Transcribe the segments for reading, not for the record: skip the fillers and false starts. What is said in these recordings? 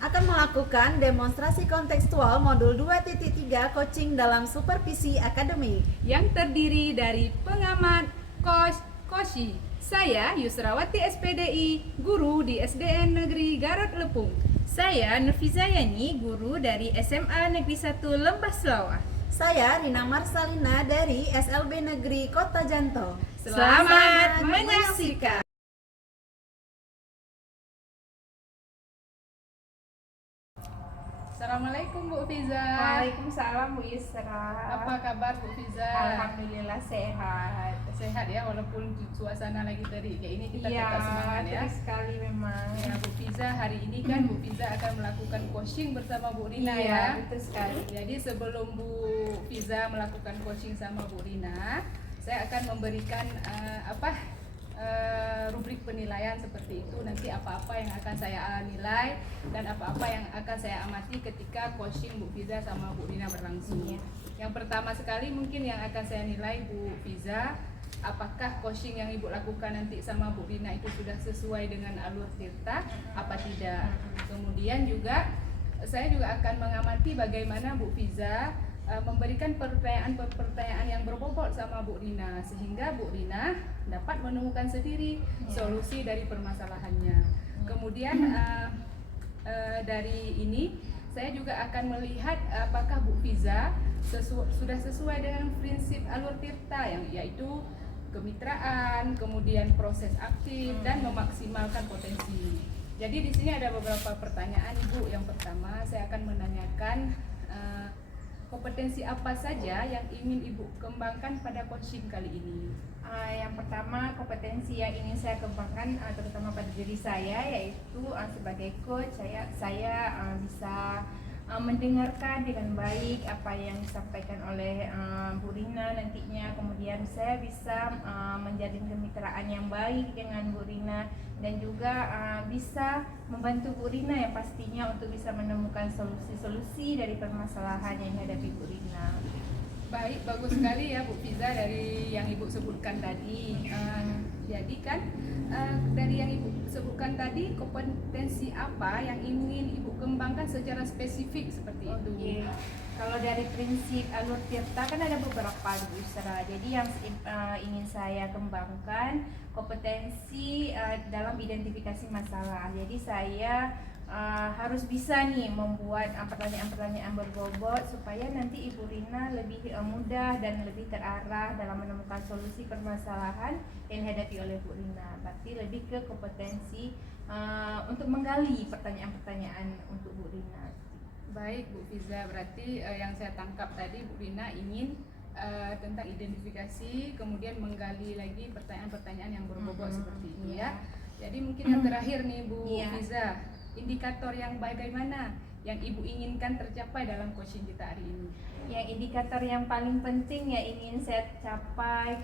akan melakukan demonstrasi kontekstual modul 2.3 coaching dalam supervisi akademik yang terdiri dari pengamat, coach, koshi. Saya Yusrawati SPDI, guru di SDN Negeri Garut Lepung. Saya Nurfiza Yani, guru dari SMA Negeri 1 Lembah Selawah. Saya Rina Marsalina dari SLB Negeri Kota Janto. Selamat menyaksikan. Assalamualaikum Bu Fiza. Waalaikumsalam Bu Yusra. Apa kabar Bu Fiza? Alhamdulillah sehat. Sehat ya, walaupun suasana lagi terik kayak ini kita Iya, tetap semangat ya. terik sekali memang. Ya Bu Fiza, hari ini kan Bu Fiza akan melakukan coaching bersama Bu Rina Iya, ya. betul sekali. Jadi sebelum Bu Fiza melakukan coaching sama Bu Rina, saya akan memberikan rubrik penilaian seperti itu. Nanti apa-apa yang akan saya nilai dan apa-apa yang akan saya amati ketika coaching Bu Fiza sama Bu Rina berlangsung. Iya. Yang pertama sekali mungkin yang akan saya nilai Bu Fiza, apakah coaching yang Ibu lakukan nanti sama Bu Rina itu sudah sesuai dengan alur tirta apa tidak. Kemudian juga saya juga akan mengamati bagaimana Bu Fiza memberikan pertanyaan-pertanyaan yang berbobot sama Bu Rina, sehingga Bu Rina dapat menemukan sendiri solusi dari permasalahannya. Kemudian dari ini saya juga akan melihat apakah Bu Fiza sudah sesuai dengan prinsip alur tirta, yang yaitu kemitraan, kemudian proses aktif dan memaksimalkan potensi. Jadi di sini ada beberapa pertanyaan Ibu. Yang pertama saya akan menanyakan kompetensi apa saja yang ingin Ibu kembangkan pada coaching kali ini? Yang pertama, kompetensi yang ingin saya kembangkan terutama pada diri saya, yaitu sebagai coach saya bisa mendengarkan dengan baik apa yang disampaikan oleh Bu Rina nantinya. Kemudian saya bisa menjalin kemitraan yang baik dengan Bu Rina, dan juga bisa membantu Bu Rina ya pastinya untuk bisa menemukan solusi-solusi dari permasalahan yang dihadapi Bu Rina. Baik, bagus sekali ya Bu Fiza dari yang Ibu sebutkan tadi. Jadi kan dari yang Ibu sebutkan tadi, kompetensi apa yang ingin Ibu kembangkan secara spesifik seperti itu? Kalau dari prinsip alur tirta kan ada beberapa Bu Yusra. Jadi yang ingin saya kembangkan kompetensi dalam identifikasi masalah. Jadi saya harus bisa nih membuat pertanyaan-pertanyaan berbobot supaya nanti Ibu Rina lebih mudah dan lebih terarah dalam menemukan solusi permasalahan yang dihadapi oleh Bu Rina. Berarti lebih ke kompetensi untuk menggali pertanyaan-pertanyaan untuk Bu Rina. Baik Bu Fiza, berarti yang saya tangkap tadi Bu Rina ingin tentang identifikasi, kemudian menggali lagi pertanyaan-pertanyaan yang berbobot seperti itu ya. Jadi mungkin yang terakhir nih Bu Fiza, indikator yang bagaimana yang Ibu inginkan tercapai dalam coaching kita hari ini? Yang indikator yang paling penting yang ingin saya capai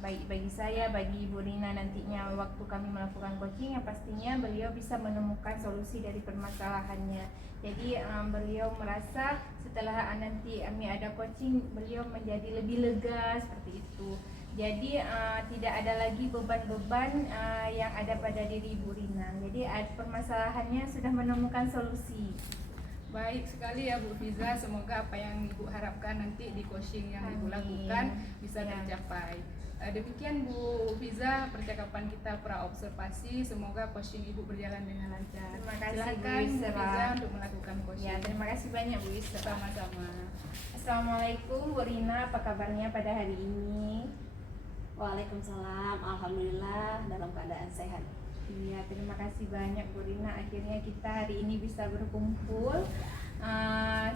baik bagi saya, bagi Ibu Rina nantinya waktu kami melakukan coaching, yang pastinya beliau bisa menemukan solusi dari permasalahannya. Jadi beliau merasa setelah nanti kami ada coaching, beliau menjadi lebih lega seperti itu. Jadi tidak ada lagi beban-beban yang ada pada diri Ibu Rina. Jadi permasalahannya sudah menemukan solusi. Baik sekali ya Bu Fiza, semoga apa yang Ibu harapkan nanti di coaching yang Ibu lakukan bisa tercapai. Demikian Bu Fiza percakapan kita pra observasi, semoga coaching Ibu berjalan dengan lancar. Terima kasih Silakan Bu Bu Fiza untuk melakukan coaching. Ya, terima kasih banyak Bu Yusra. Sama-sama. Assalamualaikum Bu Rina, apa kabarnya pada hari ini? Waalaikumsalam, alhamdulillah dalam keadaan sehat. Iya, terima kasih banyak Bu Rina. Akhirnya kita hari ini bisa berkumpul.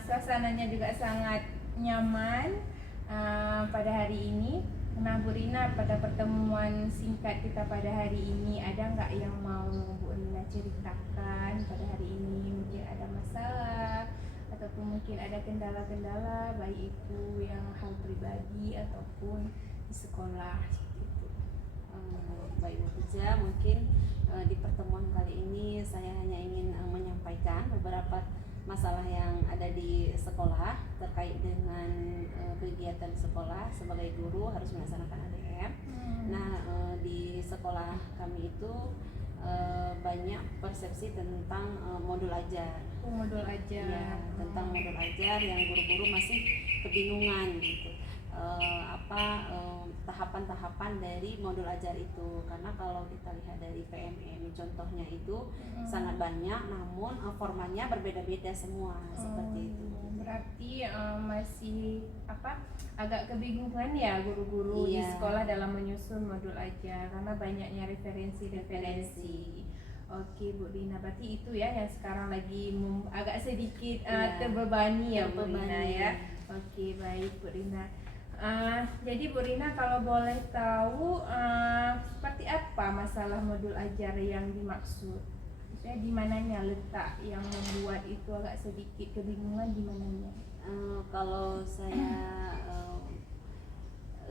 Suasananya juga sangat nyaman pada hari ini. Nah Bu Rina, pada pertemuan singkat kita pada hari ini, ada nggak yang mau Bu Rina ceritakan pada hari ini? Mungkin ada masalah ataupun mungkin ada kendala-kendala, baik itu yang hal pribadi ataupun di sekolah seperti itu. Baik Bu Fiza, mungkin di pertemuan kali ini saya hanya ingin menyampaikan beberapa masalah yang ada di sekolah terkait dengan kegiatan sekolah. Sebagai guru harus melaksanakan ADM. Nah, di sekolah kami itu banyak persepsi tentang modul ajar. Modul ajar. Ya, tentang modul ajar yang guru-guru masih kebingungan gitu. Tahapan-tahapan dari modul ajar itu, karena kalau kita lihat dari PMM contohnya itu sangat banyak, namun formatnya berbeda-beda semua seperti itu. Berarti masih agak kebingungan ya guru-guru di Iya. sekolah dalam menyusun modul ajar karena banyaknya referensi. Oke Bu Rina, berarti itu ya yang sekarang lagi agak sedikit Iya. terbebani ya Bu Rina Terbebani. ya. Oke, baik Bu Rina. Jadi Bu Rina, kalau boleh tahu seperti apa masalah modul ajar yang dimaksud? Maksudnya di mananya letak yang membuat itu agak sedikit kebingungan, di mananya? Kalau saya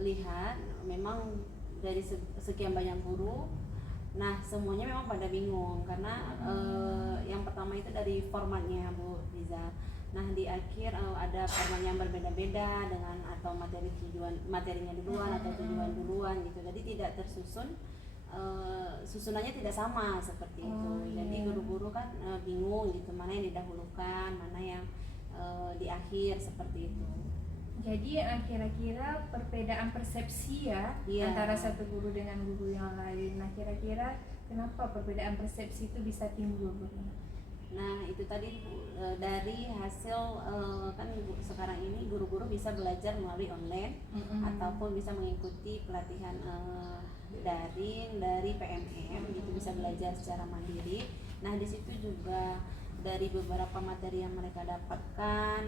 lihat memang dari sekian banyak guru, nah semuanya memang pada bingung karena yang pertama itu dari formatnya Bu Riza. Nah di akhir ada format yang berbeda-beda dengan atau materinya duluan atau tujuan duluan gitu, jadi tidak tersusun, susunannya tidak sama seperti itu. Jadi guru-guru kan bingung gitu, mana yang didahulukan, mana yang di akhir seperti itu. Jadi kira-kira perbedaan persepsi ya Iya. antara satu guru dengan guru yang lain. Nah kira-kira kenapa perbedaan persepsi itu bisa timbul Bu Rina? Nah itu tadi dari hasil kan sekarang ini guru-guru bisa belajar melalui online ataupun bisa mengikuti pelatihan daring dari PMM gitu, bisa belajar secara mandiri. Nah di situ juga dari beberapa materi yang mereka dapatkan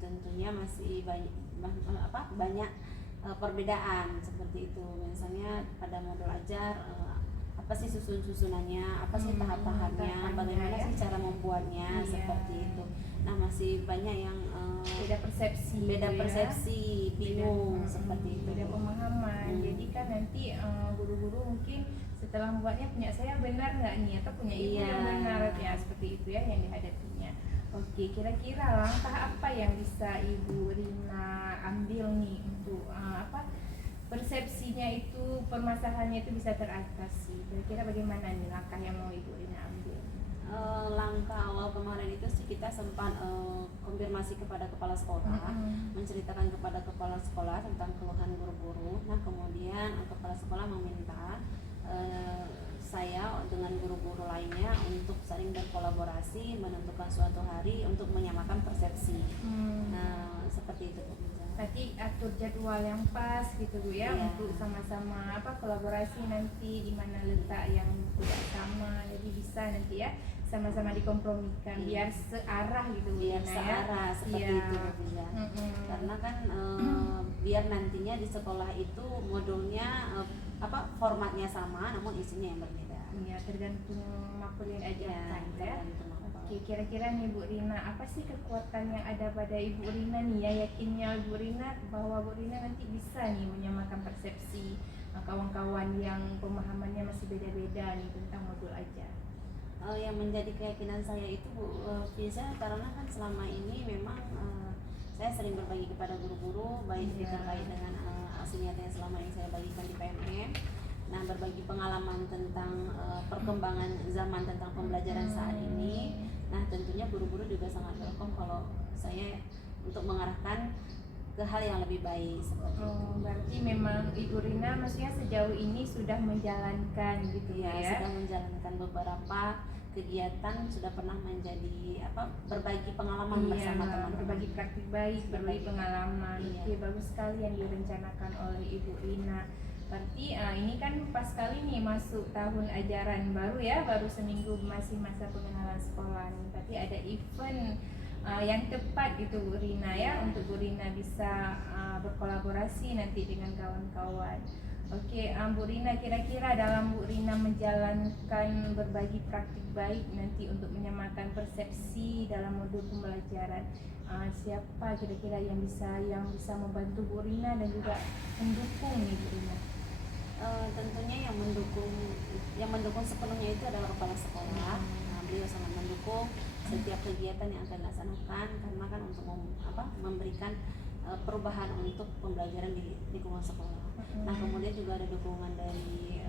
tentunya masih banyak perbedaan seperti itu. Misalnya pada modul ajar apa sih susunannya, apa sih tahap-tahapnya, bagaimana ya? sih cara membuatnya, Iya. seperti itu. Nah masih banyak yang Beda persepsi, beda gitu ya? persepsi, bingung seperti itu. Beda pemahaman. Jadi kan nanti guru-guru mungkin setelah membuatnya punya saya benar nggak nih, atau punya ibu Iya. yang benar ya, seperti itu ya yang dihadapinya. Oke, kira-kira langkah apa yang bisa Ibu Rina ambil nih untuk persepsinya itu, permasalahannya itu bisa teratasi. Kira-kira bagaimana nih langkah yang mau Ibu Rina ambil? Langkah awal kemarin itu sih kita sempat konfirmasi kepada kepala sekolah, menceritakan kepada kepala sekolah tentang keluhan guru-guru. Nah kemudian kepala sekolah meminta saya dengan guru-guru lainnya untuk saling berkolaborasi, menentukan suatu hari untuk menyamakan persepsi. Nah seperti itu Bu Riza. Berarti atur jadwal yang pas gitu Bu ya, Iya. untuk sama-sama kolaborasi nanti di mana letak yang tidak sama, jadi bisa nanti ya sama-sama dikompromikan biar searah gitu Bu Biar Rina, searah seperti Iya. itu Bu Riza. Karena kan biar nantinya di sekolah itu modulnya formatnya sama namun isinya yang berbeda. Iya, tergantung makul yang diajarkan ya. tergantung apa. Oke, kira-kira nih Bu Rina, apa sih kekuatan yang ada pada Ibu Rina nih ya, yakinnya Bu Rina bahwa Bu Rina nanti bisa nih menyamakan persepsi kawan-kawan yang pemahamannya masih beda-beda nih tentang modul ajar. Yang menjadi keyakinan saya itu Bu Fiza, karena kan selama ini memang saya sering berbagi kepada guru-guru baik Iya. terkait dengan aksi nyata yang selama ini saya bagikan di PMM. Nah berbagi pengalaman tentang perkembangan zaman tentang pembelajaran saat ini. Nah tentunya guru-guru juga sangat welcome kalau saya untuk mengarahkan ke hal yang lebih baik seperti itu. Berarti memang Ibu Rina maksudnya sejauh ini sudah menjalankan gitu Ya, ya? sudah menjalankan beberapa kegiatan, sudah pernah menjadi berbagi pengalaman bersama teman-teman. Berbagi praktik baik, berbagi pengalaman. Iya. Oke, bagus sekali yang direncanakan oleh Ibu Rina. Berarti ini kan pas sekali nih masuk tahun ajaran baru ya, baru seminggu masih masa pengenalan sekolah nih. Berarti ada event yang tepat gitu Bu Rina ya, untuk Bu Rina bisa berkolaborasi nanti dengan kawan-kawan. Oke, Bu Rina, kira-kira dalam Bu Rina menjalankan berbagi praktik baik nanti untuk menyamakan persepsi dalam modul pembelajaran, siapa kira-kira yang bisa membantu Bu Rina dan juga mendukung nih Bu Rina? Tentunya yang mendukung sepenuhnya itu adalah kepala sekolah. Nah, beliau sangat mendukung setiap kegiatan yang akan dilaksanakan karena kan untuk memberikan perubahan untuk pembelajaran di lingkungan sekolah. Nah kemudian juga ada dukungan dari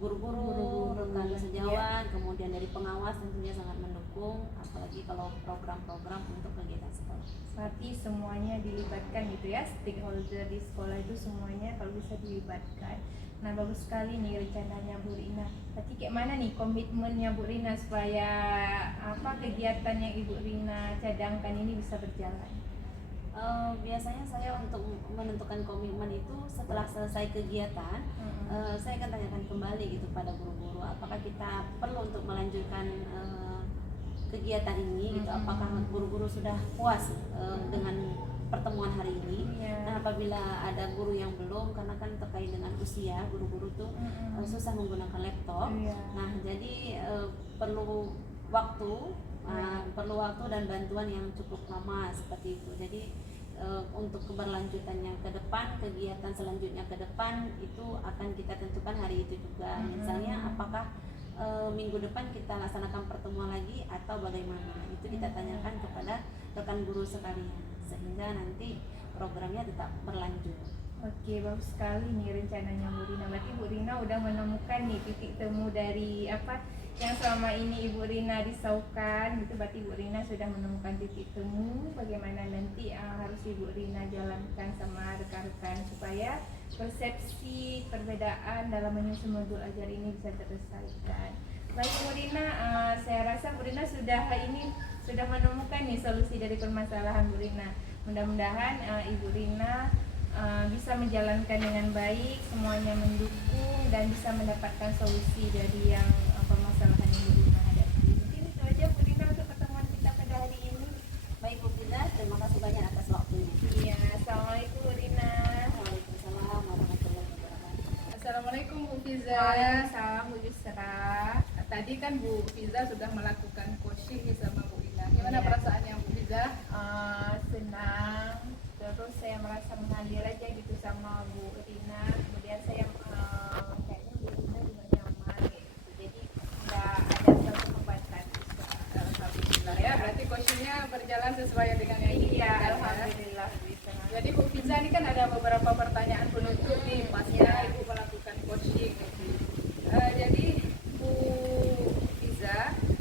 guru-guru, rekan Guru-guru, sejawat, kemudian dari pengawas tentunya sangat mendukung, apalagi kalau program-program untuk kegiatan sekolah. Berarti semuanya dilibatkan gitu ya, stakeholder di sekolah itu semuanya kalau bisa dilibatkan. Nah bagus sekali nih rencananya Bu Rina. Berarti kayak mana nih komitmennya Bu Rina supaya apa kegiatan yang Ibu Rina cadangkan ini bisa berjalan? Biasanya saya untuk menentukan komitmen itu setelah selesai kegiatan, saya akan tanyakan kembali gitu pada guru-guru, apakah kita perlu untuk melanjutkan kegiatan ini gitu, apakah guru-guru sudah puas dengan pertemuan hari ini. Iya. Nah, apabila ada guru yang belum, karena kan terkait dengan usia guru-guru tuh susah menggunakan laptop. Iya. Nah, jadi perlu waktu, perlu waktu dan bantuan yang cukup lama seperti itu. Jadi untuk keberlanjutannya ke depan, kegiatan selanjutnya ke depan itu akan kita tentukan hari itu juga. Misalnya apakah minggu depan kita laksanakan pertemuan lagi atau bagaimana, itu kita tanyakan kepada rekan guru sekalian sehingga nanti programnya tetap berlanjut. Oke, bagus sekali nih rencananya Bu Rina. Berarti Bu Rina udah menemukan nih titik temu dari apa yang selama ini Ibu Rina risaukan gitu. Berarti Bu Rina sudah menemukan titik temu bagaimana nanti harus Ibu Rina jalankan sama rekan-rekan supaya persepsi perbedaan dalam menyusun modul ajar ini bisa terselesaikan. Baik Bu Rina, saya rasa Bu Rina sudah menemukan nih solusi dari permasalahan Bu Rina. Mudah-mudahan Ibu Rina bisa menjalankan dengan baik, semuanya mendukung dan bisa mendapatkan solusi dari yang permasalahan yang Bu Rina hadapi. Mungkin itu aja Bu Rina untuk pertemuan kita pada hari ini. Baik Bu Fiza, terima kasih banyak atas waktunya. Iya, assalamualaikum Bu Rina. Waalaikumsalam warahmatullahi wabarakatuh. Assalamualaikum Bu Fiza. Waalaikumsalam Bu Yusra. Tadi kan Bu Fiza sudah melakukan coaching nih sama Bu Rina. Gimana Iya. perasaannya Bu Fiza? Senang, terus saya merasa mengalir aja gitu sama Bu Rina. Kemudian saya kayaknya Bu Rina juga nyaman gitu. Jadi nggak ada satu hambatan. Alhamdulillah ya, berarti coachingnya berjalan sesuai dengan yang Iya, diinginkan ya. alhamdulillah bisa. Jadi Bu Fiza ini kan ada beberapa pertanyaan penutup nih pasca Ibu melakukan coaching. Jadi Bu Fiza,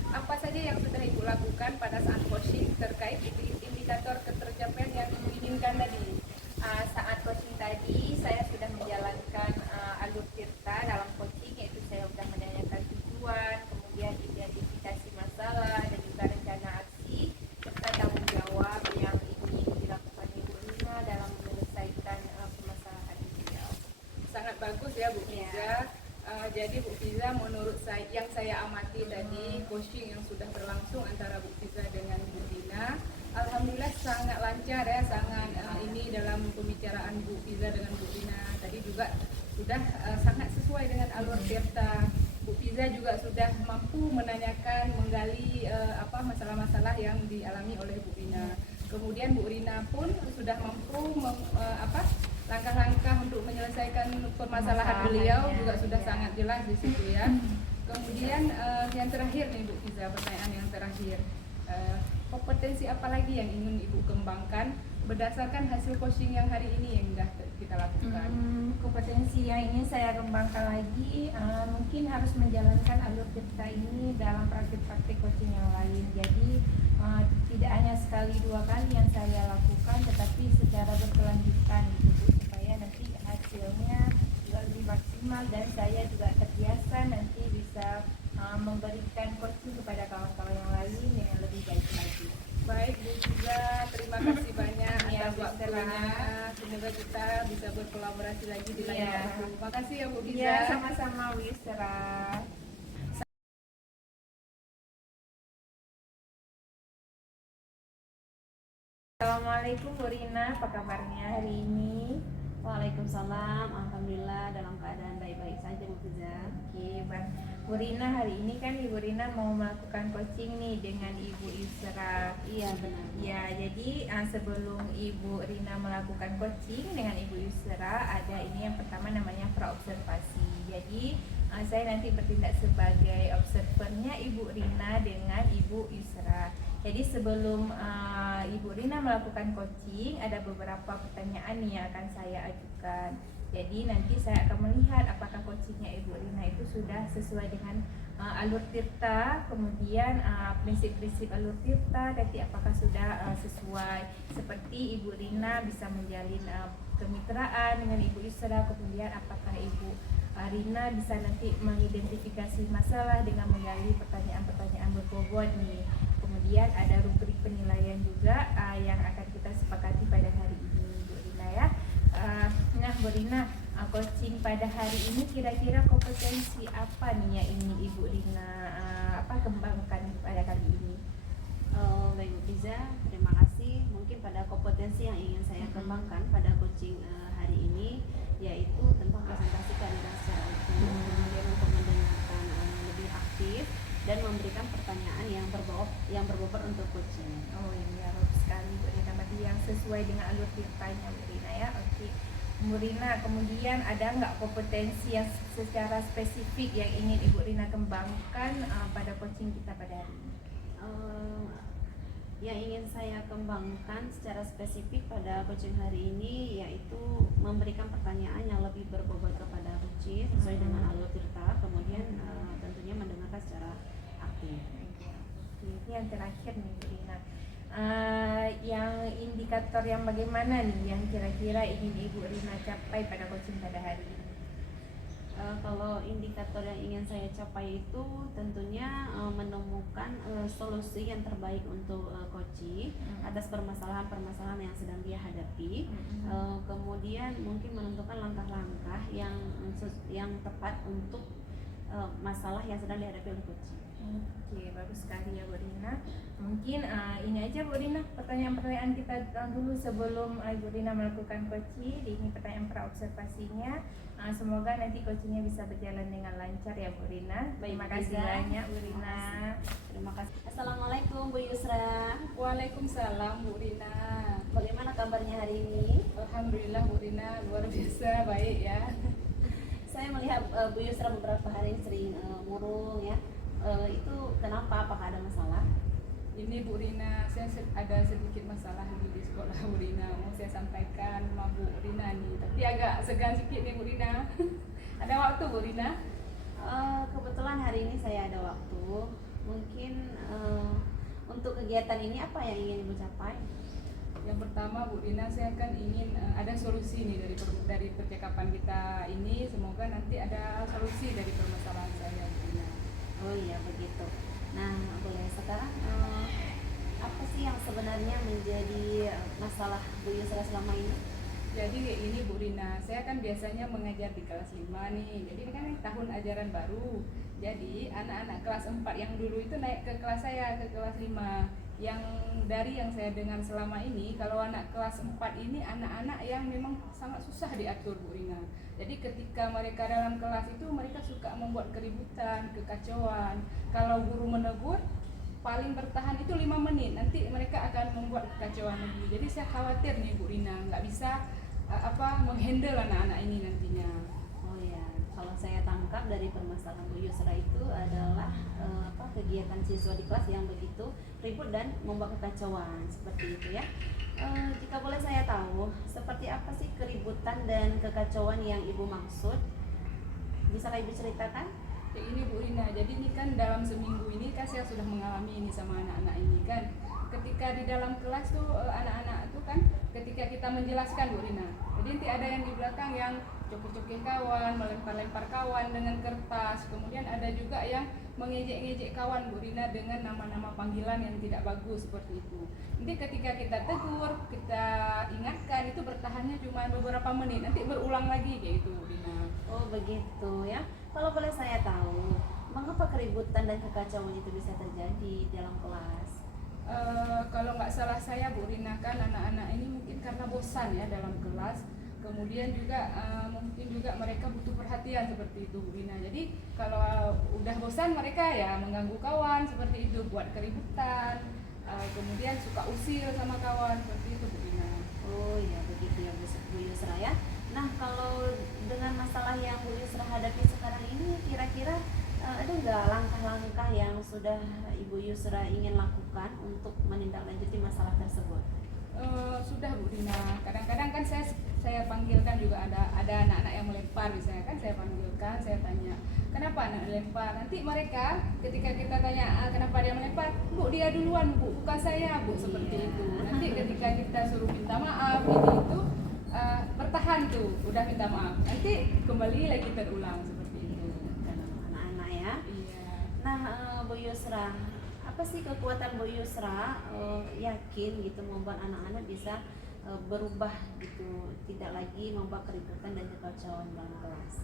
apa saja yang sudah Ibu lakukan pada saat coaching terkait indikator ketercapaian yang Ibu inginkan tadi? Saat coaching tadi saya sudah menjalankan alur tirta dalam coaching, yaitu saya sudah menanyakan tujuan, kemudian identifikasi masalah dan juga rencana aksi serta tanggung jawab yang ingin dilakukan Ibu Rina dalam menyelesaikan permasalahan beliau. Sangat bagus ya Bu Iya. Fiza. Jadi Bu Fiza menurut saya yang saya amati tadi coaching yang sudah berlangsung antara Bu Fiza dengan Bu Rina, alhamdulillah sangat lancar ya, sangat ini dalam pembicaraan Bu Fiza dengan Bu Rina tadi juga sudah sangat sesuai dengan alur tirta. Bu Fiza juga sudah mampu menanyakan, menggali masalah-masalah yang dialami oleh Bu Rina. Kemudian Bu Rina pun sudah mampu langkah-langkah untuk menyelesaikan permasalahan beliau juga sudah sangat jelas di situ ya. Kemudian yang terakhir nih Bu Fiza, pertanyaan yang terakhir, kompetensi apa lagi yang ingin Ibu kembangkan berdasarkan hasil coaching yang hari ini yang sudah kita lakukan? Kompetensi yang ingin saya kembangkan lagi mungkin harus menjalankan alur tirta ini dalam praktik-praktik coaching yang lain. Jadi tidak hanya sekali dua kali yang saya lakukan, tetapi secara berkelanjutan gitu, supaya nanti hasilnya juga lebih maksimal dan saya juga terbiasa nanti bisa memberikan coaching kepada kawan-kawan yang lain dengan lebih baik lagi. Baik Bu Fiza, terima kasih banyak Ya, atas Bu waktunya. Yusra. Semoga kita bisa berkolaborasi lagi di lain Ya. waktu. Terima kasih ya Bu Fiza. Iya, sama-sama Bu Yusra. Assalamualaikum Bu Rina, apa kabarnya hari ini? Waalaikumsalam, alhamdulillah dalam keadaan baik-baik saja Bu Fiza. Oke, Bu Rina, hari ini kan Ibu Rina mau melakukan coaching nih dengan Ibu Yusra. Iya benar. Ya, jadi sebelum Ibu Rina melakukan coaching dengan Ibu Yusra, ada ini yang pertama namanya praobservasi. Jadi saya nanti bertindak sebagai observernya Ibu Rina dengan Ibu Yusra. Jadi sebelum Ibu Rina melakukan coaching, ada beberapa pertanyaan nih yang akan saya ajukan. Jadi nanti saya akan melihat apakah coachingnya Ibu Rina itu sudah sesuai dengan alur tirta, kemudian prinsip-prinsip alur tirta, nanti apakah sudah sesuai seperti Ibu Rina bisa menjalin kemitraan dengan Ibu Yusra, kemudian apakah Ibu Rina bisa nanti mengidentifikasi masalah dengan menggali pertanyaan-pertanyaan berbobot nih. Kemudian ada rubrik penilaian juga yang akan kita sepakati pada hari ini, Bu Rina ya. Nah, Bu Rina, coaching pada hari ini kira-kira kompetensi apa nih yang ingin Ibu Rina kembangkan pada kali ini? Baik Bu Fiza, terima kasih. Mungkin pada kompetensi yang ingin saya kembangkan pada coaching hari ini yaitu tentang presentasi kandidat secara utuh, kemudian untuk mendengarkan lebih aktif dan memberikan pertanyaan yang berbobot untuk coaching. Oh iya, bagus sekali Bu Rina, berarti yang sesuai dengan alur tirtanya Bu Rina ya. Oke, Bu Rina, kemudian ada nggak kompetensi yang secara spesifik yang ingin Ibu Rina kembangkan pada coaching kita pada hari ini? Yang ingin saya kembangkan secara spesifik pada coaching hari ini yaitu memberikan pertanyaan yang lebih berbobot kepada coaching sesuai dengan alur tirta, kemudian tentunya mendengarkan secara aktif. Ini yang terakhir nih Bu Rina, yang indikator yang bagaimana nih yang kira-kira ingin Ibu Rina capai pada coaching pada hari ini? Kalau indikator yang ingin saya capai itu tentunya menemukan solusi yang terbaik untuk coaching atas permasalahan-permasalahan yang sedang dia hadapi. Kemudian mungkin menentukan langkah-langkah yang tepat untuk masalah yang sedang dihadapi oleh coaching. Oke, bagus sekali ya Bu Rina. Mungkin ini aja Bu Rina pertanyaan-pertanyaan kita dulu sebelum Ibu Rina melakukan coaching. Ini pertanyaan praobservasinya. Semoga nanti coachingnya bisa berjalan dengan lancar ya Bu Rina. Terima kasih banyak Bu Rina. Terima kasih. Assalamualaikum Bu Yusra. Waalaikumsalam Bu Rina. Bagaimana kabarnya hari ini? Alhamdulillah Bu Rina, luar biasa baik ya. Saya melihat Bu Yusra beberapa hari ini sering murung ya. Itu kenapa? Apakah ada masalah? Ini Bu Rina, saya ada sedikit masalah di sekolah Bu Rina. Mau saya sampaikan sama Bu Rina nih, tapi agak segan sedikit nih Bu Rina. Ada waktu Bu Rina? Kebetulan hari ini saya ada waktu. Mungkin untuk kegiatan ini apa yang ingin Ibu capai? Yang pertama Bu Rina, saya kan ingin ada solusi nih dari percakapan kita ini. Semoga nanti ada solusi dari permasalahan saya Bu Rina. Oh iya begitu. Nah, boleh sekarang apa sih yang sebenarnya menjadi masalah Bu Yusra selama ini? Jadi kayak ini Bu Rina, saya kan biasanya mengajar di kelas 5 nih. Jadi ini kan tahun ajaran baru. Jadi anak-anak kelas 4 yang dulu itu naik ke kelas saya, ke kelas 5. Yang dari yang saya dengar selama ini, kalau anak kelas 4 ini anak-anak yang memang sangat susah diatur Bu Rina. Jadi ketika mereka dalam kelas itu mereka suka membuat keributan, kekacauan. Kalau guru menegur, paling bertahan itu 5 menit, nanti mereka akan membuat kekacauan lagi. Jadi saya khawatir nih Bu Rina, nggak bisa menghandle anak-anak ini nantinya. Oh ya, kalau saya tangkap dari permasalahan Bu Yusra itu adalah kegiatan siswa di kelas yang begitu ribut dan membuat kekacauan seperti itu ya. Jika boleh saya tahu, seperti apa sih keributan dan kekacauan yang Ibu maksud? Bisakah Ibu ceritakan? Ya ini Bu Rina, jadi ini kan dalam seminggu ini kan saya sudah mengalami ini sama anak-anak ini kan. Ketika di dalam kelas tuh anak-anak tuh kan ketika kita menjelaskan Bu Rina, jadi nanti ada yang di belakang yang cokek-cokek kawan, melempar-lempar kawan dengan kertas. Kemudian ada juga yang mengejek-ngejek kawan Bu Rina dengan nama-nama panggilan yang tidak bagus seperti itu. Nanti ketika kita tegur, kita ingatkan, itu bertahannya cuma beberapa menit, nanti berulang lagi kayak itu Bu Rina. Oh begitu ya. Kalau boleh saya tahu, mengapa keributan dan kekacauan itu bisa terjadi dalam kelas? Kalau nggak salah saya Bu Rina, kan anak-anak ini mungkin karena bosan ya dalam kelas. Kemudian juga mungkin juga mereka butuh perhatian seperti itu Bu Rina. Jadi kalau udah bosan mereka ya mengganggu kawan seperti itu, buat keributan. Kemudian suka usil sama kawan seperti itu Bu Rina. Oh ya begitu ya Bu Yusra ya. Nah kalau dengan masalah yang Bu Yusra hadapi sekarang ini, kira-kira ada nggak langkah-langkah yang sudah Ibu Yusra ingin lakukan untuk menindaklanjuti masalah tersebut? Sudah Bu Dina. Kadang-kadang kan saya panggilkan juga ada anak-anak yang melempar misalnya kan, saya panggilkan, saya tanya kenapa anak melempar. Nanti mereka ketika kita tanya kenapa dia melempar, Bu dia duluan Bu, bukan saya Bu, seperti itu. Nanti ketika kita suruh minta maaf itu bertahan tuh, udah minta maaf, nanti kembali lagi terulang seperti itu. Anak-anak ya. Iya. Nah, Bu Yusra, apa sih kekuatan Bu Yusra yakin gitu membuat anak-anak bisa berubah gitu, tidak lagi membuat keributan dan kekacauan dalam kelas?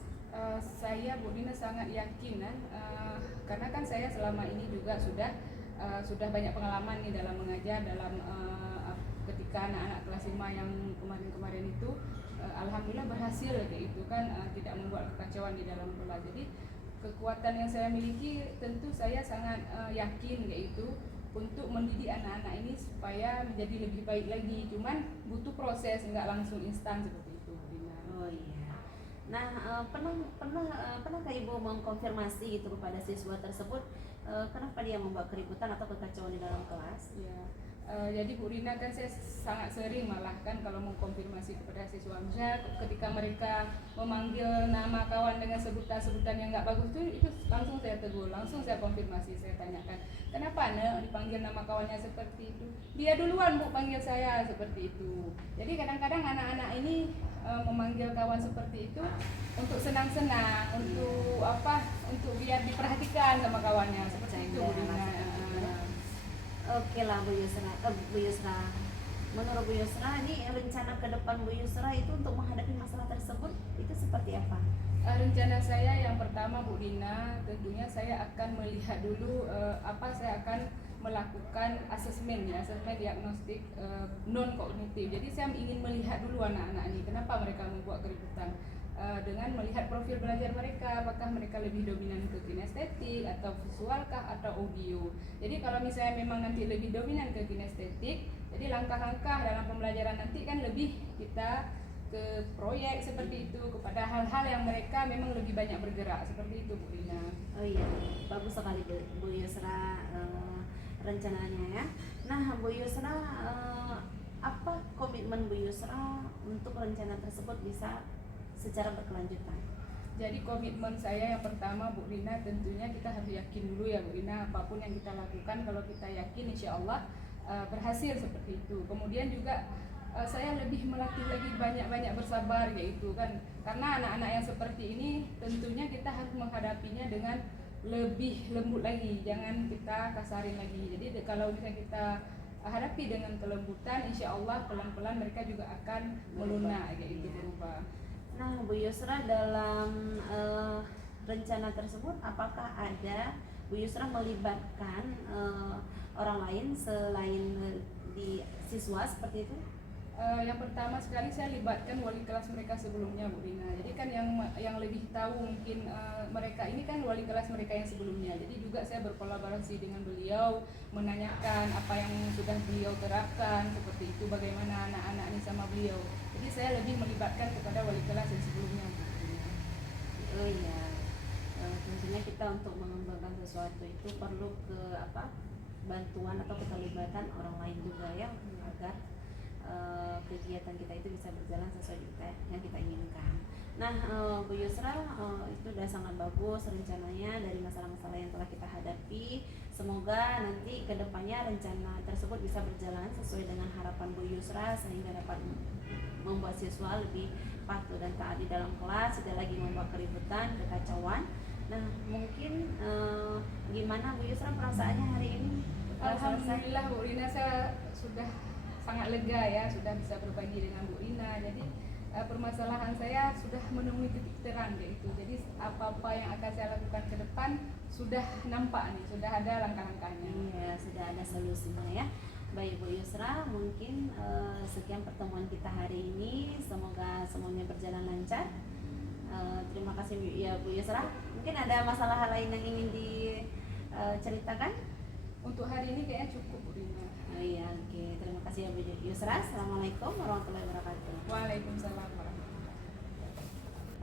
Saya Bu Dina sangat yakin karena kan saya selama ini juga sudah banyak pengalaman nih dalam mengajar, dalam ketika anak-anak kelas 5 yang kemarin-kemarin itu alhamdulillah berhasil kayak itu kan, tidak membuat kekacauan di dalam kelas. Jadi kekuatan yang saya miliki tentu saya sangat yakin yaitu untuk mendidik anak-anak ini supaya menjadi lebih baik lagi. Cuman butuh proses, nggak langsung instan seperti itu, Dina. Oh iya. Nah, pernahkah Ibu mengkonfirmasi gitu kepada siswa tersebut kenapa dia membuat keributan atau kekacauan di dalam kelas? Ya. Jadi Bu Rina kan saya sangat sering malah kan kalau mengkonfirmasi kepada siswa, misalnya ketika mereka memanggil nama kawan dengan sebutan-sebutan yang nggak bagus itu langsung saya tegur, langsung saya konfirmasi, saya tanyakan kenapa Nek dipanggil nama kawannya seperti itu, dia duluan Bu panggil saya seperti itu. Jadi kadang-kadang anak-anak ini memanggil kawan seperti itu untuk senang-senang, untuk untuk biar diperhatikan sama kawannya seperti itu Bu Rina. Oke lah Bu Yusra, menurut Bu Yusra ini rencana ke depan Bu Yusra itu untuk menghadapi masalah tersebut itu seperti apa? Rencana saya yang pertama Bu Dina, tentunya saya akan melihat dulu saya akan melakukan asesmen diagnostik non kognitif. Jadi saya ingin melihat dulu anak-anak ini kenapa mereka membuat keributan. Dengan melihat profil belajar mereka, apakah mereka lebih dominan ke kinestetik atau visualkah atau audio. Jadi kalau misalnya memang nanti lebih dominan ke kinestetik, jadi langkah-langkah dalam pembelajaran nanti kan lebih kita ke proyek seperti itu, kepada hal-hal yang mereka memang lebih banyak bergerak seperti itu Bu Rina. Oh iya, bagus sekali Bu Yusra rencananya ya. Nah Bu Yusra, apa komitmen Bu Yusra untuk rencana tersebut bisa secara berkelanjutan? Jadi komitmen saya yang pertama Bu Rina, tentunya kita harus yakin dulu ya Bu Rina, apapun yang kita lakukan kalau kita yakin insya Allah berhasil seperti itu. Kemudian juga saya lebih melatih lagi banyak-banyak bersabar yaitu kan, karena anak-anak yang seperti ini tentunya kita harus menghadapinya dengan lebih lembut lagi, jangan kita kasarin lagi. Jadi kalau misalnya kita hadapi dengan kelembutan, insya Allah pelan-pelan mereka juga akan melunak kayak itu berubah. Nah Bu Yusra, dalam rencana tersebut apakah ada Bu Yusra melibatkan orang lain selain di siswa seperti itu? Yang pertama sekali saya libatkan wali kelas mereka sebelumnya Bu Rina. Jadi kan yang lebih tahu mungkin mereka ini kan wali kelas mereka yang sebelumnya. Jadi juga saya berkolaborasi dengan beliau, menanyakan apa yang sudah beliau terapkan seperti itu, bagaimana anak-anak ini sama beliau. Jadi saya lebih melibatkan kepada wali kelas yang sebelumnya Bu Rina. Oh iya, tentunya kita untuk mengembangkan sesuatu itu perlu bantuan atau keterlibatan orang lain juga ya, agar kegiatan kita itu bisa berjalan sesuai yang kita inginkan. Nah Bu Yusra, itu sudah sangat bagus rencananya dari masalah-masalah yang telah kita hadapi. Semoga nanti kedepannya rencana tersebut bisa berjalan sesuai dengan harapan Bu Yusra, sehingga dapat membuat siswa lebih patuh dan taat di dalam kelas, tidak lagi membuat keributan, kekacauan. Nah mungkin gimana Bu Yusra perasaannya hari ini? Alhamdulillah Bu Rina, saya sudah sangat lega ya, sudah bisa berbagi dengan Bu Rina. Jadi permasalahan saya sudah menemui titik terang yaitu. Jadi apa-apa yang akan saya lakukan ke depan sudah nampak nih, sudah ada langkah-langkahnya. Iya, sudah ada solusinya ya. Baik Bu Yusra, mungkin sekian pertemuan kita hari ini. Semoga semuanya berjalan lancar. Terima kasih ya Bu Yusra. Mungkin ada masalah lain yang ingin diceritakan? Untuk hari ini kayaknya cukup Bu Rina. Oh iya, oke. Terima kasih ya Bu Yusra. Assalamualaikum warahmatullahi wabarakatuh. Waalaikumsalam warahmatullahi wabarakatuh.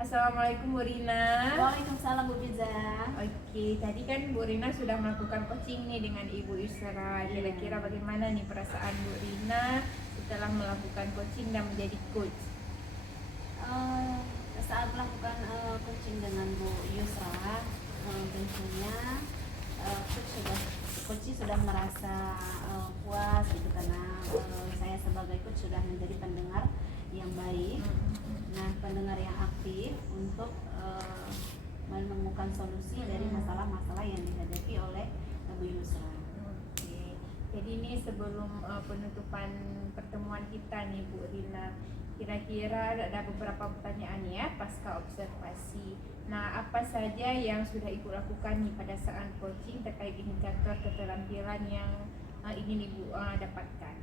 Assalamualaikum Bu Rina. Waalaikumsalam Bu Fiza. Oke, tadi kan Bu Rina sudah melakukan coaching nih dengan Ibu Yusra. Kira-kira bagaimana nih perasaan Bu Rina setelah melakukan coaching dan menjadi coach? Saat melakukan coaching dengan Bu Yusra, tentunya coach sudah merasa puas gitu, karena saya sebagai coach sudah menjadi pendengar yang baik. Nah, pendengar yang aktif untuk menemukan solusi dari masalah-masalah yang dihadapi oleh Bu Yusra. Oke. Jadi ini sebelum penutupan pertemuan kita nih Bu Rina, kira-kira ada beberapa pertanyaan ya pasca observasi. Nah, apa saja yang sudah Ibu lakukan nih pada saat coaching terkait indikator keterampilan yang ingin Ibu dapatkan?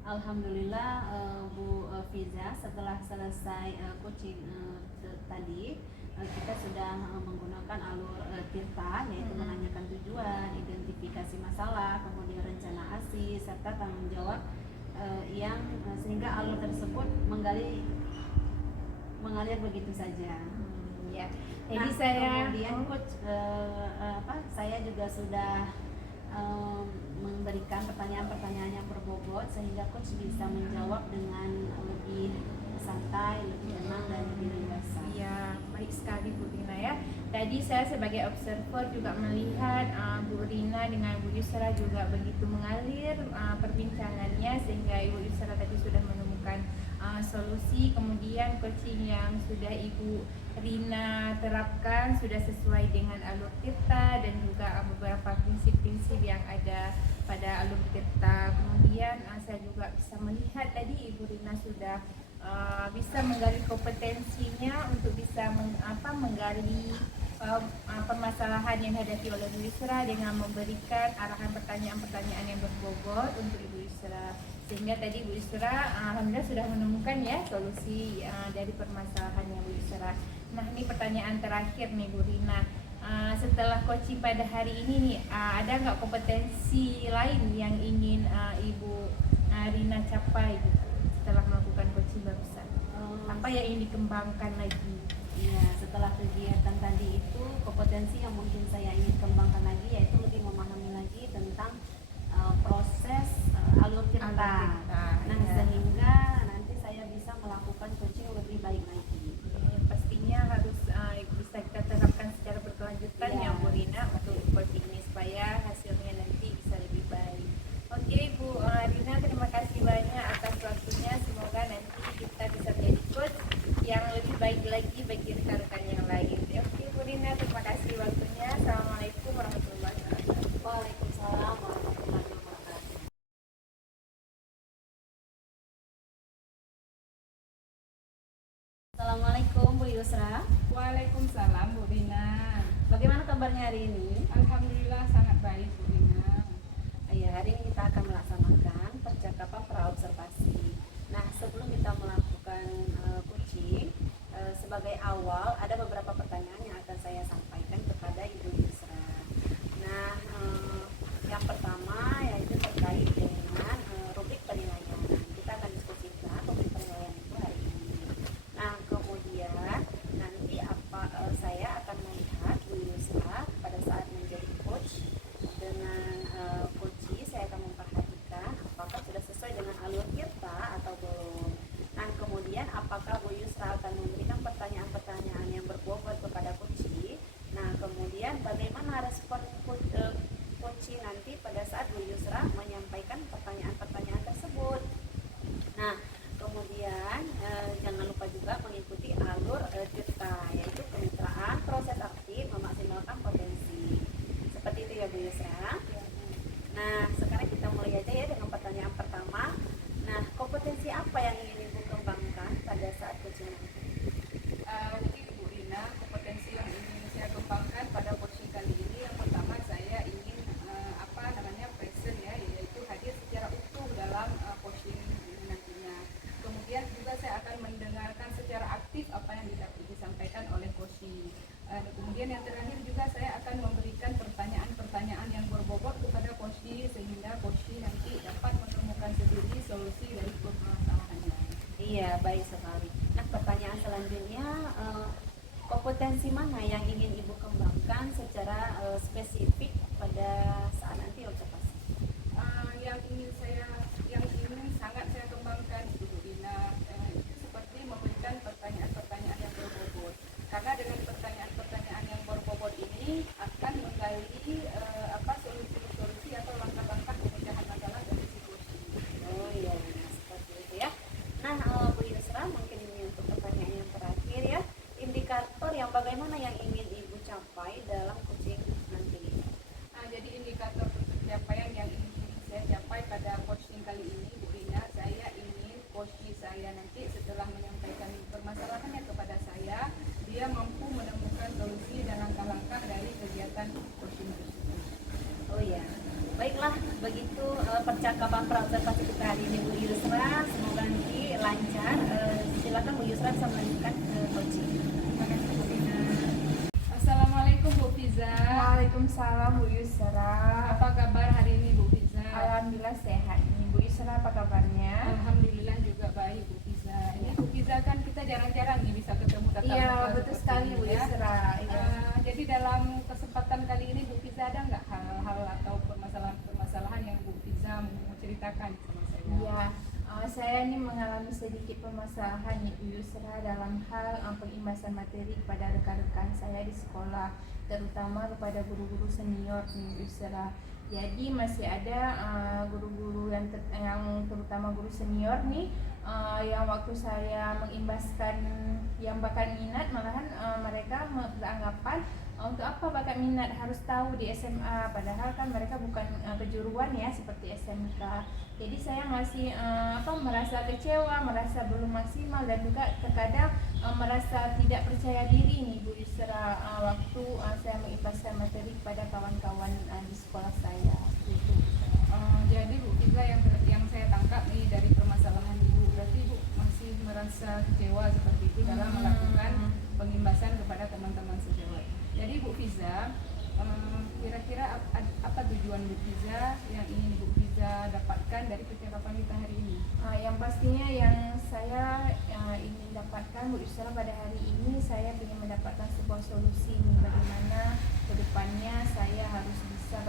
Alhamdulillah Bu Fiza, setelah selesai coaching tadi, kita sudah menggunakan alur Tirta, yaitu menanyakan tujuan, identifikasi masalah, kemudian rencana aksi, serta tanggung jawab, yang sehingga alur tersebut mengalir begitu saja. Ya. Nah, Jadi saya kemudian coach saya juga sudah memberikan pertanyaan-pertanyaan yang berbobot sehingga coach bisa menjawab dengan lebih santai, lebih tenang dan lebih dewasa. ya, baik sekali Bu Rina ya. Tadi saya sebagai observer juga melihat Bu Rina dengan Bu Yusra juga begitu mengalir perbincangannya, sehingga Ibu Yusra tadi sudah menemukan solusi. Kemudian coaching yang sudah Ibu Rina terapkan sudah sesuai dengan alur Tirta dan juga beberapa prinsip-prinsip yang ada pada alur Tirta. Kemudian saya juga bisa melihat tadi Ibu Rina sudah bisa menggali kompetensinya untuk bisa menggali permasalahan yang dihadapi oleh Bu Yusra dengan memberikan arahan pertanyaan-pertanyaan yang berbobot untuk Ibu Yusra, sehingga tadi Bu Yusra alhamdulillah sudah menemukan ya solusi dari permasalahannya Bu Yusra. Nah, ini pertanyaan terakhir nih Bu Rina, setelah coaching pada hari ini nih, ada nggak kompetensi lain yang ingin Ibu Rina capai gitu setelah melakukan coaching barusan? Apa yang ingin dikembangkan lagi? Ya, setelah kegiatan tadi itu, kompetensi yang mungkin saya ingin kembangkan lagi yaitu lebih memahami lagi tentang proses alur Tirta. Nah, ya. sehingga nanti saya bisa melakukan coaching lebih baik lagi. Pastinya harus bisa kita terapkan secara berkelanjutan ya Bu Rina untuk coaching ini supaya hasilnya nanti bisa lebih baik. Oke Bu Rina, terima kasih banyak atas waktunya. Semoga nanti kita bisa menjadi coach yang lebih baik lagi bagi rekan-rekan yang lain. Oke Bu Rina, terima kasih waktunya. Assalamualaikum warahmatullahi wabarakatuh. Waalaikumsalam warahmatullahi wabarakatuh. Assalamualaikum Bu Yusra. Waalaikumsalam Bu Rina. Bagaimana kabarnya hari ini? Alhamdulillah sangat baik Bu Rina. Ya, hari ini kita akan melaksanakan percakapan praobservasi. Nah, sebelum kita melakukan coaching, sebagai awal ada beberapa pertanyaan yang akan saya sampaikan kepada Ibu Yusra. Nah, yang pertama yaitu terkait dengan rubrik penilaian. Kita akan diskusikan rubrik penilaian itu hari ini. Nah, kemudian nanti saya akan melihat Bu Yusra pada saat menjadi coach dengan coaching, saya akan memperhatikan apakah sudah sesuai dengan alur Tirta atau belum. Nah, kemudian apakah Bu Yusra akan memberikan pertanyaan-pertanyaan yang berbobot kepada coaching. Nah, kemudian bagaimana respon coaching nanti pada saat Bu Yusra menyampaikan pertanyaan-pertanyaan tersebut. Nah, kemudian jangan lupa juga mengikuti alur Tirta, yaitu kemitraan, proses aktif, memaksimalkan potensi. Seperti itu ya Bu Yusra. Nah, sekarang kita mulai aja ya dengan pertanyaan pertama. Nah, kompetensi apa yang ingin Ibu kembangkan pada saat coaching nanti? Mungkin Bu Rina, kompetensi yang ingin saya kembangkan pada coaching kali ini, yang pertama saya ingin present ya, yaitu hadir secara utuh dalam coaching ini nantinya. Kemudian juga saya akan mendengarkan secara aktif apa yang disampaikan oleh coaching. Kemudian yang terakhir juga saya akan memberikan pertanyaan-pertanyaan yang berbobot kepada coaching sehingga coaching nanti dapat menemukan sendiri solusi dari permasalahannya. Iya, baik sekali. Nah, pertanyaan selanjutnya, kompetensi mana yang ingin Ibu kembangkan secara spesifik pada saat nanti observasi? Yang ingin sangat saya kembangkan itu Bu Dina, itu seperti memberikan pertanyaan-pertanyaan yang berbobot, karena dengan pertanyaan-pertanyaan yang berbobot ini akan menggali solusi-solusi atau langkah-langkah pemecahan masalah dari situasi. Oh iya, seperti itu ya. Nah, Bu Yusra, mungkin ini untuk pertanyaan yang terakhir ya. Indikator yang bagaimana yang ingin Ibu capai dalam coaching nanti ini? Jadi indikator pencapaian yang ingin saya capai pada coaching kali ini Bu Rina, saya ingin coaching saya nanti setelah menyampaikan permasalahannya kepada saya, dia mampu menemukan solusi dan langkah-langkah dari kegiatan coaching tersebut. Oh ya, baiklah, begitu percakapan praobservasi kita hari ini Bu Yusra, semoga nanti lancar. Silakan Bu Yusra bisa melanjutkan ke coaching. Terima kasih Bu Rina. Assalamualaikum Bu Fiza. Waalaikumsalam Bu Yusra. Apa kabar hari ini Bu Fiza? Alhamdulillah sehat nih. Bu Yusra apa kabarnya? Alhamdulillah juga baik Bu Fiza. Ini Bu Fiza kan kita jarang-jarang nih bisa ketemu tatap muka. Iya, betul seperti sekali ini, Bu ya. Yusra. Iya. Jadi dalam kesempatan kali ini Bu Fiza ada nggak hal-hal atau permasalahan yang Bu Fiza mau ceritakan sama saya? Iya, saya ini mengalami sedikit permasalahan nih Bu Yusra dalam hal pengimbasan materi kepada rekan-rekan saya di sekolah, terutama kepada guru-guru senior nih Bu Yusra. Jadi masih ada guru-guru yang terutama guru senior nih yang waktu saya mengimbaskan yang bakat minat, malahan mereka beranggapan untuk apa bakat minat harus tahu di SMA, padahal kan mereka bukan kejuruan ya seperti SMK. Jadi saya masih merasa kecewa, merasa belum maksimal, dan juga terkadang merasa tidak percaya diri nih Bu Yusra waktu saya mengimbaskan materi kepada kawan-kawan di sekolah saya gitu. Jadi Bu Fiza, yang saya tangkap nih dari permasalahan Ibu, berarti Ibu masih merasa kecewa seperti itu dalam melakukan pengimbasan kepada teman-teman sejawat. Jadi Bu Fiza, kira-kira apa tujuan Bu Fiza yang ingin Bu Fiza dapatkan dari percakapan kita hari ini? Yang pastinya yang saya ingin dapatkan Bu Yusra pada hari ini, saya ingin mendapatkan sebuah solusi nih, bagaimana kedepannya saya harus bisa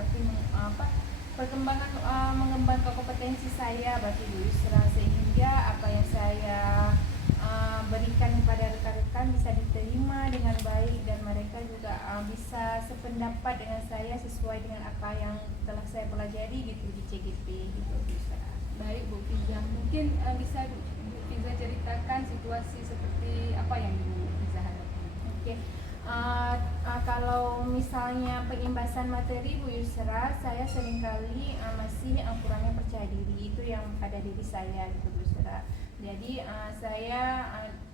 mengembangkan kompetensi saya berarti Bu Yusra, sehingga apa yang saya berikan kepada rekan-rekan bisa diterima dengan baik, dan mereka juga bisa sependapat dengan saya sesuai dengan apa yang telah saya pelajari gitu di CGP gitu Bu Yusra. Baik Bu Fiza, mungkin bisa Bu Fiza ceritakan situasi seperti apa yang Bu Fiza hadapi? Oke. Kalau misalnya pengimbasan materi Bu Yusra, saya seringkali masih kurangnya percaya diri, itu yang pada diri saya gitu Bu Yusra. Jadi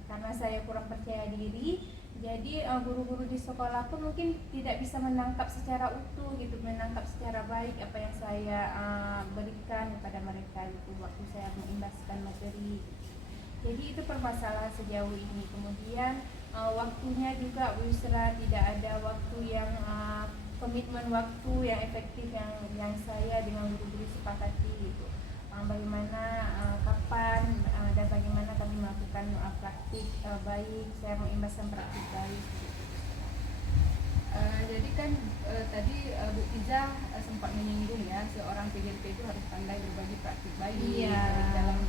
karena saya kurang percaya diri, jadi guru-guru di sekolah pun mungkin tidak bisa menangkap secara utuh gitu, menangkap secara baik apa yang saya berikan kepada mereka gitu waktu saya mengimbaskan materi. Jadi itu permasalahan sejauh ini. Kemudian waktunya juga Bu Yusra, tidak ada waktu yang komitmen waktu yang efektif yang saya dengan guru-guru sepakati gitu. Bagaimana kapan dan bagaimana kami melakukan praktik baik, saya mengimbaskan praktik baik. Jadi kan tadi Bu Fiza sempat menyinggung ya, seorang PJP itu harus pandai berbagi praktik baik. Iya. Dalam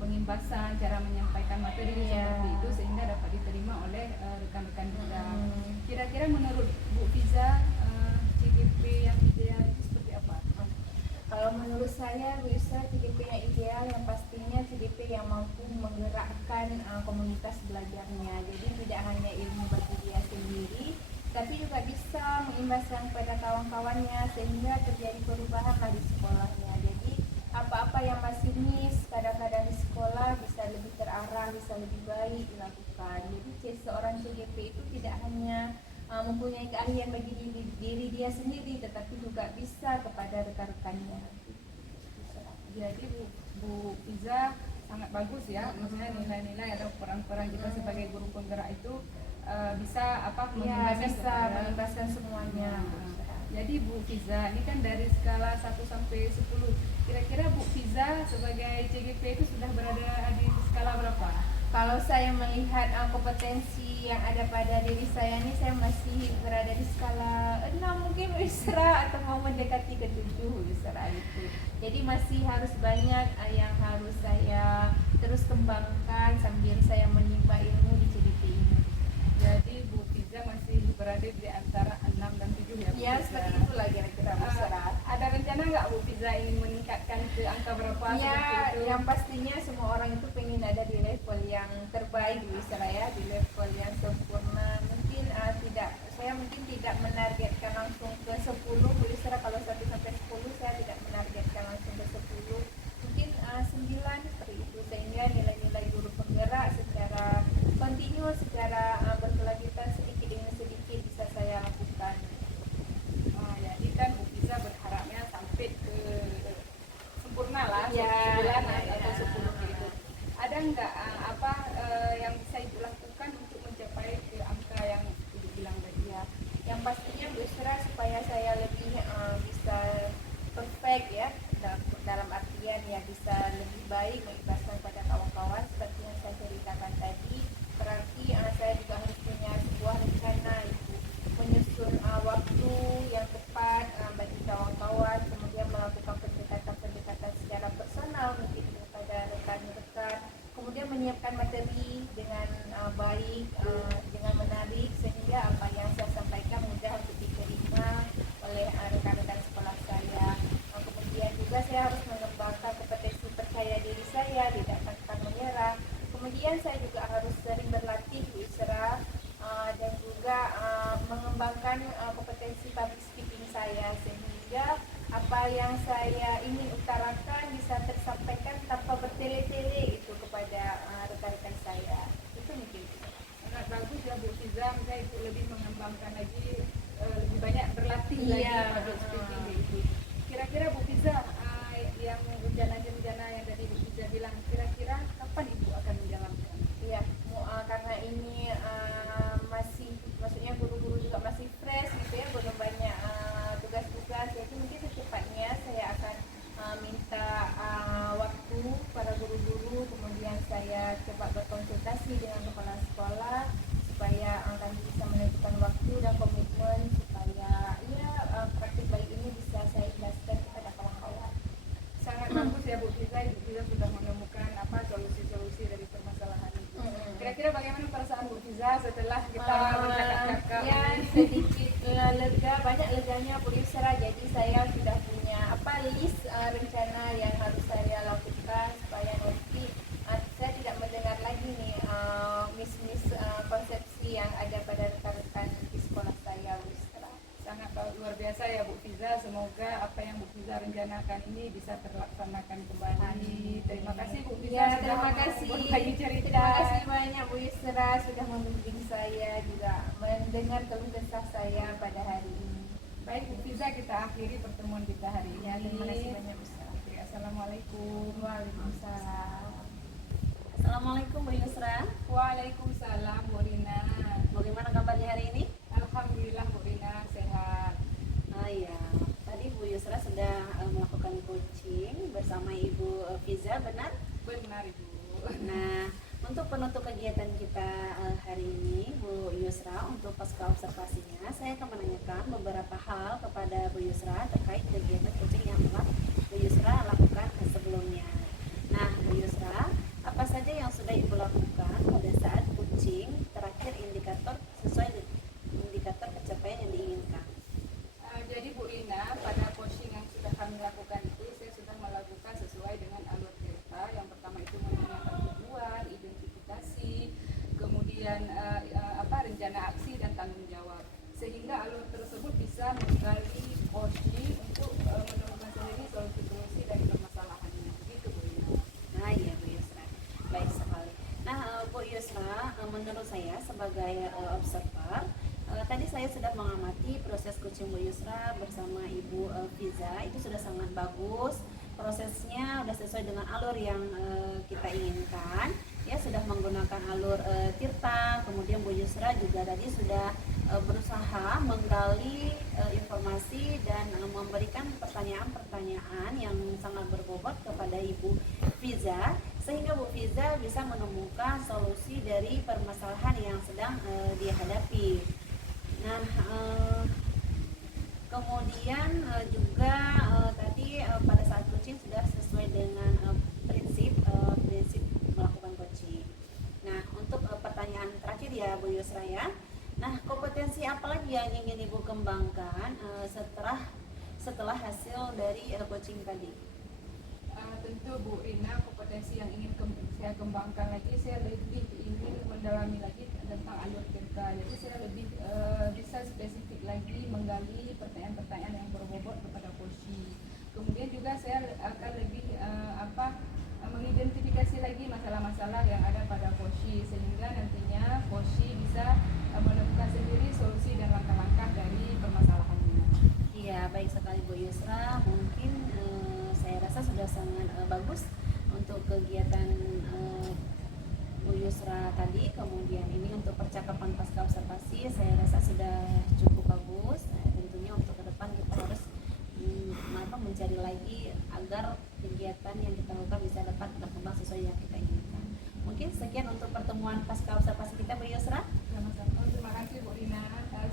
pengimbasan, cara menyampaikan materi seperti itu sehingga dapat diterima oleh rekan-rekan kita. Kira-kira menurut Bu Fiza CGP yang ideal itu seperti apa? Kalau menurut saya Bu Yusra, CGP yang ideal yang pastinya CGP yang mampu menggerakkan komunitas belajarnya. Jadi tidak hanya ilmu bagi dia sendiri, tapi juga bisa mengimbaskan kepada kawan-kawannya sehingga terjadi perubahan di sekolahnya. Jadi apa-apa yang masih miss kadang-kadang di sekolah bisa lebih terarah, bisa lebih baik dilakukan. Jadi seorang CGP itu tidak hanya mempunyai keahlian bagi diri dia sendiri, tetapi juga bisa kepada rekan-rekannya. Jadi Bu Fiza sangat bagus ya, maksudnya nilai-nilai atau peran-peran kita sebagai guru penggerak itu bisa mengimbaskan semuanya. Jadi Bu Fiza, ini kan dari skala 1 sampai 10, kira-kira Bu Fiza sebagai CGP itu sudah berada di skala berapa? Kalau saya melihat kompetensi yang ada pada diri saya ini, saya masih berada di skala 6 mungkin Wisra, atau mau mendekati ke 7 Wisra itu. Jadi masih harus banyak yang harus saya terus kembangkan sambil saya menimba ilmu di CDP ini. Jadi Bu Fiza masih berada di antara 6 dan 7 ya Bu Ya Fiza? seperti itulah kira-kira Wisra. Ada rencana nggak Bu Fiza ingin meningkatkan ke angka berapa seperti Ya, itu? yang pastinya semua orang itu pengen ada di level yang terbaik bisa ya, di level yang sempurna. Mungkin saya mungkin tidak menargetkan langsung ke 10 bisa, kalau 1 sampai 10 saya tidak menargetkan langsung ke 10. Mungkin 9 seperti itu, sehingga nilai-nilai guru penggerak secara kontinu, secara berkelanjutan sedikit demi sedikit bisa saya lakukan. Jadi kan Bu Fiza berharapnya sampai ke sempurna lah, Ya, 9 ya, atau ya. 10 gitu. Ada nggak yang bisa Ibu lakukan untuk mencapai ke angka yang Ibu bilang tadi? Ya, yang pastinya Busra supaya saya lebih bisa perfect ya, dalam artian ya bisa lebih baik mengikhlaskan pada kawan-kawan seperti yang saya ceritakan tadi. Berarti saya juga harus punya sebuah rencana itu, menyusun waktu yang tepat bagi kawan-kawan, kemudian melakukan pendekatan secara personal mungkin kepada rekan-rekan, kemudian menyiapkan materi dengan baik, dengan menarik, sehingga apa yang saya sampaikan mudah untuk diterima oleh rekan-rekan sekolah saya. Kemudian juga saya harus mengembangkan kompetensi percaya diri saya, tidak pantang menyerah. Kemudian saya juga harus sering berlatih Wisra, dan juga mengembangkan kompetensi public speaking saya, sehingga apa yang saya ingin utarakan bisa tersampaikan tanpa bertele-tele itu kepada rekan-rekan saya. Itu mungkin. Sangat bagus ya Bu Fiza, misalnya itu lebih mengembangkan lagi, lebih banyak berlatih lagi Iya. public speaking gitu. Kira-kira Bu Fiza, yang rencana-rencana yang tadi Bu Fiza bilang, kira-kira kapan Ibu akan menjalankan? Iya, karena ini maksudnya guru-guru juga masih fresh gitu ya, belum banyak tugas-tugas, jadi mungkin secepatnya saya akan minta waktu para guru-guru, kemudian saya coba berkonsultasi dengan kepala sekolah supaya kami bisa menentukan waktu dan komitmen supaya praktik baik ini bisa saya jelaskan kepada kawan-kawan. Sangat bagus ya Bu Fiza, Ibu Fiza sudah menemukan solusi-solusi dari permasalahan itu. Kira-kira bagaimana perasaan Bu Fiza setelah kita bercakap-cakap Ya ini? sedikit lega, banyak leganya Bu Yusra. Jadi saya sudah punya list rencana yang harus saya lakukan supaya nanti saya tidak mendengar lagi nih miss konsepsi yang ada pada rekan-rekan di sekolah saya Bu Yusra. Sangat luar biasa ya Bu Fiza, semoga apa yang Bu Fiza rencanakan ini bisa terlaksanakan kembali. Terima kasih Bu Fiza Ya, sudah terima kasih. berbagi cerita. Terima kasih banyak Bu Yusra sudah membimbing saya, juga mendengar keluh kesah saya pada hari ini. Baik Bu Fiza, kita akhiri pertemuan kita hari ini. Ya, terima kasih banyak Bu Yusra. Oke, Assalamualaikum. Waalaikumsalam. Assalamualaikum Bu Yusra. Waalaikumsalam Bu Rina. Bagaimana kabarnya hari ini? Alhamdulillah Bu Rina sehat. Iya, tadi Bu Yusra sudah melakukan coaching bersama Ibu Fiza, benar? Benar Ibu. Nah, untuk penutup kegiatan kita hari ini, Bu Yusra, untuk pasca observasinya, saya akan menanyakan beberapa hal kepada Bu Yusra terkait kegiatan coaching yang telah Bu Yusra lakukan sebelumnya. Nah, Bu Yusra, apa saja yang sudah Ibu lakukan pada saat coaching terakhir indikator sesuai dengan indikator pencapaian yang diinginkan? Jadi Bu Rina, pada coaching yang sudah kami lakukan itu, saya sudah melakukan sesuai dengan alur cerita. Yang pertama itu menanyakan tujuan, identifikasi, kemudian rencana aksi dan tanggung jawab, sehingga alur tersebut bisa menggali coaching untuk menemukan sendiri solusi-solusi dari permasalahannya. Begitu Bu Rina. Nah, iya Bu Yusra, baik sekali. Nah, Bu Yusra, menurut saya sebagai observer, tadi saya sudah mengamati proses coaching Bu Yusra bersama Ibu Fiza, itu sudah sangat bagus. Prosesnya sudah sesuai dengan alur yang kita inginkan. Ya, sudah menggunakan alur Tirta. Kemudian Bu Yusra juga tadi sudah berusaha menggali informasi dan memberikan pertanyaan-pertanyaan yang sangat berbobot kepada Ibu Fiza, sehingga Bu Fiza bisa menemukan solusi dari permasalahan yang sedang dihadapi. Nah, kemudian juga tadi pada saat coaching sudah sesuai dengan prinsip melakukan coaching. Nah, untuk pertanyaan terakhir ya Bu Yusra ya. Nah, kompetensi apa lagi yang ingin Ibu kembangkan setelah hasil dari coaching tadi? Tentu Bu Rina, kompetensi yang ingin saya kembangkan lagi, saya lebih ingin mendalami lagi tentang alur tirta. Jadi saya lebih bisa spesifik lagi menggali pertanyaan-pertanyaan yang berbobot kepada Koshi. Kemudian juga saya akan lebih mengidentifikasi lagi masalah-masalah yang ada pada Koshi, sehingga nantinya Koshi bisa menemukan sendiri solusi dan langkah-langkah dari permasalahannya. Iya, baik sekali Bu Yusra. Mungkin saya rasa sudah sangat bagus untuk kegiatan Bu Yusra tadi. Kemudian ini untuk percakapan pasca observasi saya rasa sudah cukup bagus. Tentunya untuk ke depan kita harus mencari lagi agar kegiatan yang kita lakukan bisa dapat berkembang sesuai yang kita inginkan. Mungkin sekian untuk pertemuan pasca observasi kita Bu Yusra. Sama-sama. Terima kasih Bu Rina atas